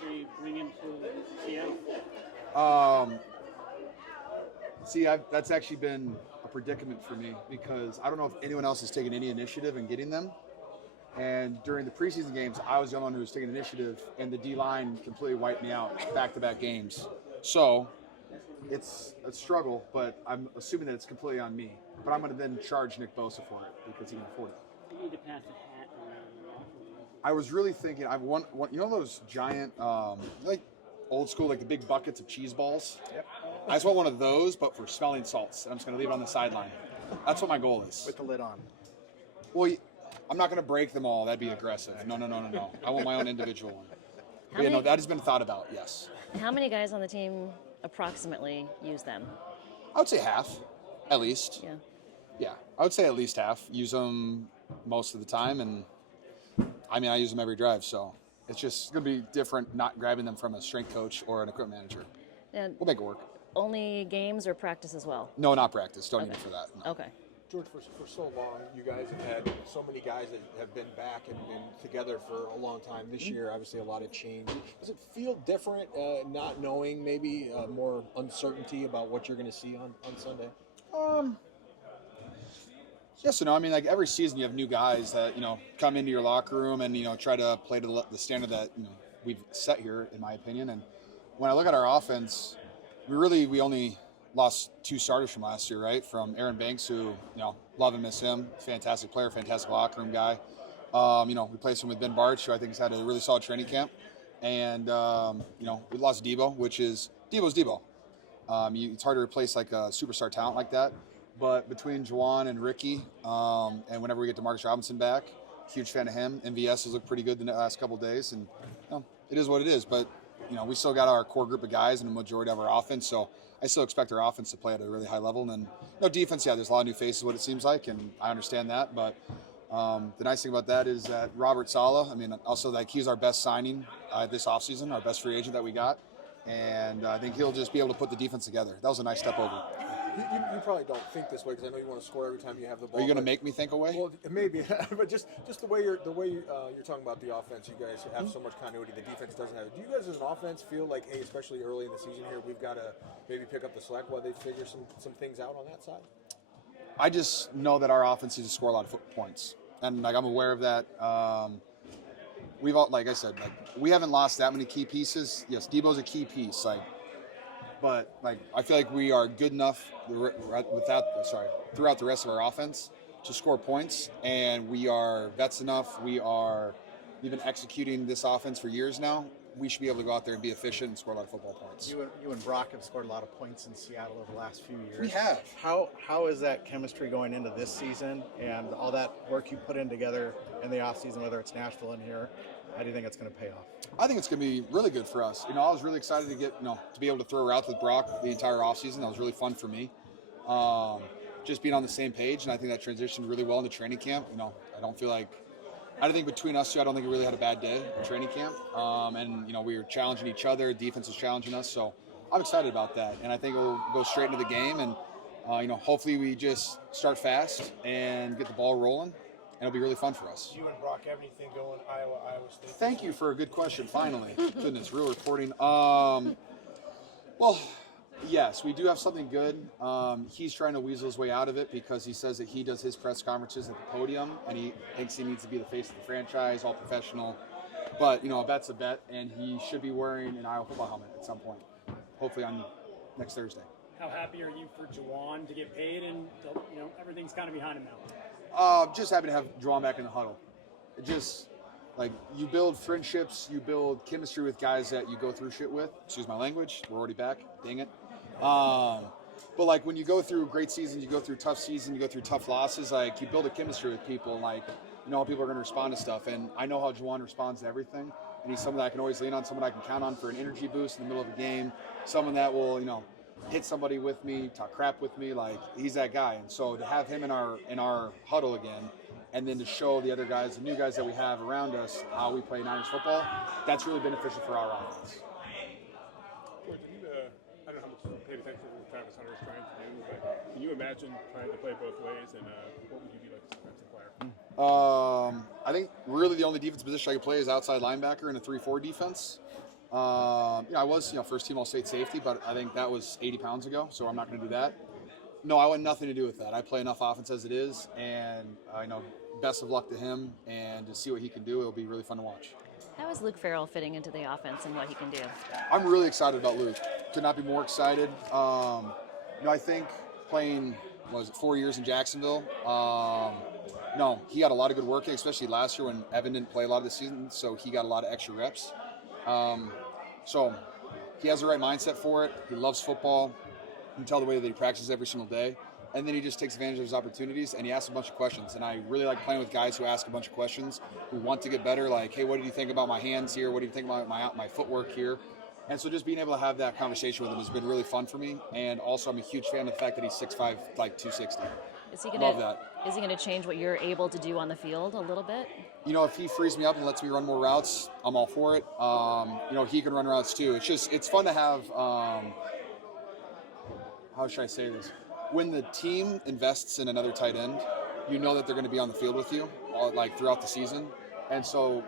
chemistry bring him to Seattle? That's actually been a predicament for me because I don't know if anyone else has taken any initiative in getting them. And during the preseason games, I was the only one who was taking initiative, and the D-line completely wiped me out back-to-back games. So it's a struggle, but I'm assuming that it's completely on me. But I'm going to then charge Nick Bosa for it because he can afford it. You need to pass the hat around. I was really thinking, I want you know those giant, like old school, like the big buckets of cheese balls? Yep. I just want one of those, but for smelling salts. And I'm just going to leave it on the sideline. That's what my goal is. With the lid on. Well, I'm not going to break them all. That'd be aggressive. No. I want my own individual one. But, no, that has been thought about, yes. How many guys on the team approximately use them? I would say half, at least. Yeah. Yeah, I would say at least half. Use them most of the time, and I use them every drive, so it's just going to be different not grabbing them from a strength coach or an equipment manager. And we'll make it work. Only games or practice as well? No, not practice. Don't need it for that. No. Okay. George, for so long, you guys have had so many guys that have been back and been together for a long time. This year, obviously, a lot of change. Does it feel different not knowing, maybe more uncertainty about what you're going to see on Sunday? Yes and no. Like every season, you have new guys that come into your locker room and try to play to the standard that we've set here, in my opinion. And when I look at our offense, we only lost 2 starters from last year, right? From Aaron Banks, who, love and miss him. Fantastic player, fantastic locker room guy. We placed him with Ben Barch, who I think has had a really solid training camp. And, we lost Debo, which is Debo's Debo. It's hard to replace like a superstar talent like that. But between Juwan and Ricky, and whenever we get DeMarcus Robinson back, huge fan of him. MVS has looked pretty good the last couple of days. And it is what it is. But, we still got our core group of guys and the majority of our offense. So I still expect our offense to play at a really high level. And then, defense, there's a lot of new faces, what it seems like, and I understand that. But the nice thing about that is that Robert Saleh, also he's our best signing this offseason, our best free agent that we got. And I think he'll just be able to put the defense together. That was a nice step over. You probably don't think this way because I know you want to score every time you have the ball. Are you going to make me think away? Well, maybe, but just the way you're talking about the offense. You guys have so much continuity. The defense doesn't have it. Do you guys as an offense feel like, hey, especially early in the season here, we've got to maybe pick up the slack while they figure some things out on that side? I just know that our offense needs to score a lot of points, and I'm aware of that. We've all, like I said, we haven't lost that many key pieces. Yes, Debo's a key piece, but I feel like we are good enough throughout the rest of our offense to score points, and we are vets enough. We've been executing this offense for years now. We should be able to go out there and be efficient and score a lot of football points. You and Brock have scored a lot of points in Seattle over the last few years. We have. How is that chemistry going into this season and all that work you put in together in the offseason, whether it's Nashville and here? How do you think it's going to pay off? I think it's going to be really good for us. I was really excited to get, to be able to throw routes with Brock the entire offseason. That was really fun for me. Just being on the same page, and I think that transitioned really well into training camp. I think between us two, I don't think we really had a bad day in training camp. We were challenging each other. Defense was challenging us. So I'm excited about that. And I think we'll go straight into the game. And, hopefully we just start fast and get the ball rolling. And it'll be really fun for us. You and Brock have anything going Iowa State? Thank you for a good question, finally. Goodness, real reporting. Yes, we do have something good. He's trying to weasel his way out of it because he says that he does his press conferences at the podium, and he thinks he needs to be the face of the franchise, all professional. But, a bet's a bet, and he should be wearing an Iowa football helmet at some point, hopefully on next Thursday. How happy are you for Juwan to get paid and, everything's kind of behind him now? Just happy to have Juwan back in the huddle. It just, you build friendships, you build chemistry with guys that you go through shit with. Excuse my language, we're already back, dang it. But when you go through great seasons, you go through tough seasons, you go through tough losses, you build a chemistry with people, and how people are going to respond to stuff. And I know how Juwan responds to everything, and he's someone that I can always lean on, someone I can count on for an energy boost in the middle of a game, someone that will, hit somebody with me, talk crap with me, he's that guy. And so to have him in our huddle again, and then to show the other guys, the new guys that we have around us, how we play Niners football, that's really beneficial for our offense. George, I don't know how much you paid attention to what Travis Hunter is trying to do, but can you imagine trying to play both ways, and what would you be like as a defensive player? I think really the only defensive position I could play is outside linebacker in a 3-4 defense. I was, first team All-State safety, but I think that was 80 pounds ago, so I'm not going to do that. No, I want nothing to do with that. I play enough offense as it is, and best of luck to him, and to see what he can do. It'll be really fun to watch. How is Luke Farrell fitting into the offense and what he can do? I'm really excited about Luke. Could not be more excited. I think playing, 4 years in Jacksonville, he got a lot of good work, especially last year when Evan didn't play a lot of the season, so he got a lot of extra reps. So he has the right mindset for it. He loves football. You can tell the way that he practices every single day. And then he just takes advantage of his opportunities, and he asks a bunch of questions. And I really like playing with guys who ask a bunch of questions, who want to get better, like, hey, what do you think about my hands here? What do you think about my footwork here? And so just being able to have that conversation with him has been really fun for me. And also I'm a huge fan of the fact that he's 6'5", like 260. Love that. Is he going to change what you're able to do on the field a little bit? If he frees me up and lets me run more routes, I'm all for it. He can run routes too. It's fun to have, how should I say this? When the team invests in another tight end, you know that they're going to be on the field with you, throughout the season. And so,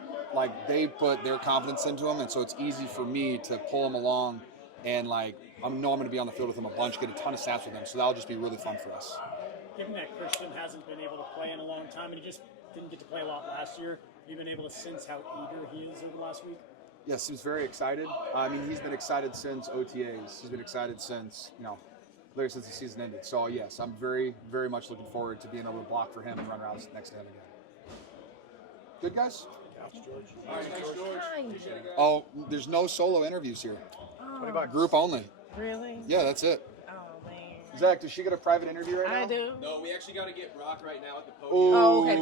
they put their confidence into him, and so it's easy for me to pull him along, and I know I'm going to be on the field with him a bunch, get a ton of snaps with him. So that'll just be really fun for us. Given that Christian hasn't been able to play in a long time, and he just didn't get to play a lot last year, have you been able to sense how eager he is over the last week? Yes, he's very excited. He's been excited since OTAs. He's been excited since, literally since the season ended. So, yes, I'm very, very much looking forward to being able to block for him and run routes next to him again. Good, guys? Oh, there's no solo interviews here. Oh, Group only. really? Yeah, that's it. Oh, man. Zach, does she get a private interview right now? I do. No, we actually got to get Brock right now at the podium. Oh, okay.